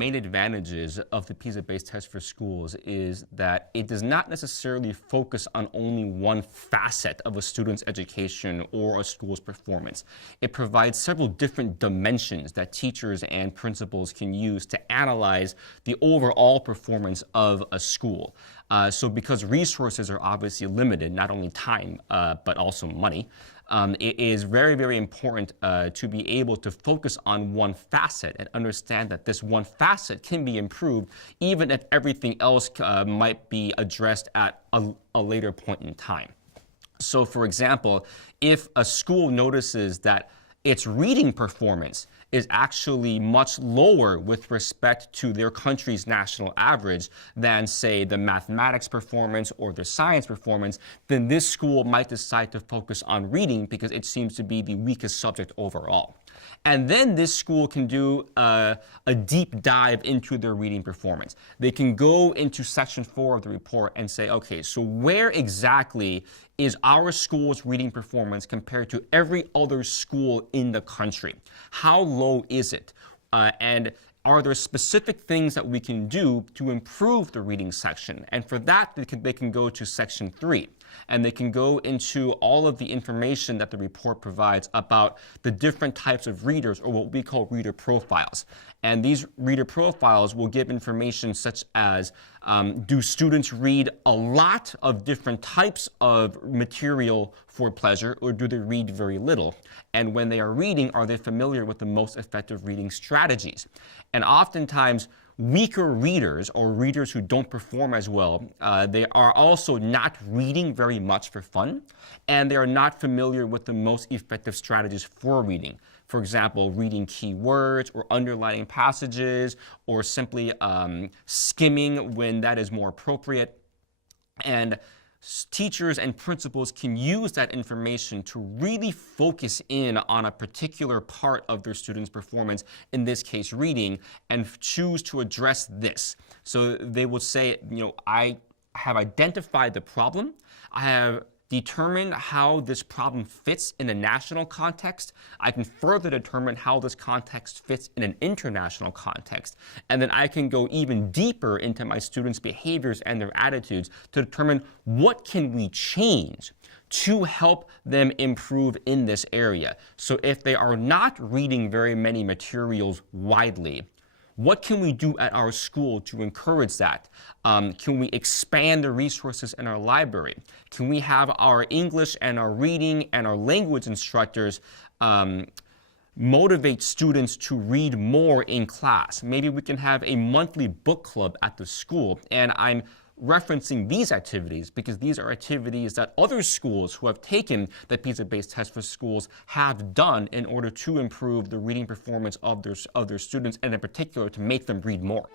main advantages of the PISA-based test for schools is that it does not necessarily focus on only one facet of a student's education or a school's performance. It provides several different dimensions that teachers and principals can use to analyze the overall performance of a school. So because resources are obviously limited, not only time, but also money, it is very, very important to be able to focus on one facet and understand that this one facet can be improved even if everything else might be addressed at a later point in time. So for example, if a school notices that its reading performance is actually much lower with respect to their country's national average than, say, the mathematics performance or the science performance, then this school might decide to focus on reading because it seems to be the weakest subject overall. And then this school can do a deep dive into their reading performance. They can go into section 4 of the report and say, okay, so where exactly is our school's reading performance compared to every other school in the country? How low is it? And are there specific things that we can do to improve the reading section? And for that, they can go to section 3. And they can go into all of the information that the report provides about the different types of readers, or what we call reader profiles. And these reader profiles will give information such as, do students read a lot of different types of material for pleasure, or do they read very little? And when they are reading, are they familiar with the most effective reading strategies? And oftentimes, weaker readers, or readers who don't perform as well, they are also not reading very much for fun, and they are not familiar with the most effective strategies for reading. For example, reading keywords or underlining passages, or simply skimming when that is more appropriate. And teachers and principals can use that information to really focus in on a particular part of their students' performance, in this case reading, and choose to address this. So they will say, I have identified the problem, I have determine how this problem fits in a national context. I can further determine how this context fits in an international context. And then I can go even deeper into my students' behaviors and their attitudes to determine what can we change to help them improve in this area. So if they are not reading very many materials widely, what can we do at our school to encourage that? Can we expand the resources in our library? Can we have our English and our reading and our language instructors motivate students to read more in class? Maybe we can have a monthly book club at the school. And I'm referencing these activities because these are activities that other schools who have taken the PISA-based test for schools have done in order to improve the reading performance of their students, and in particular to make them read more.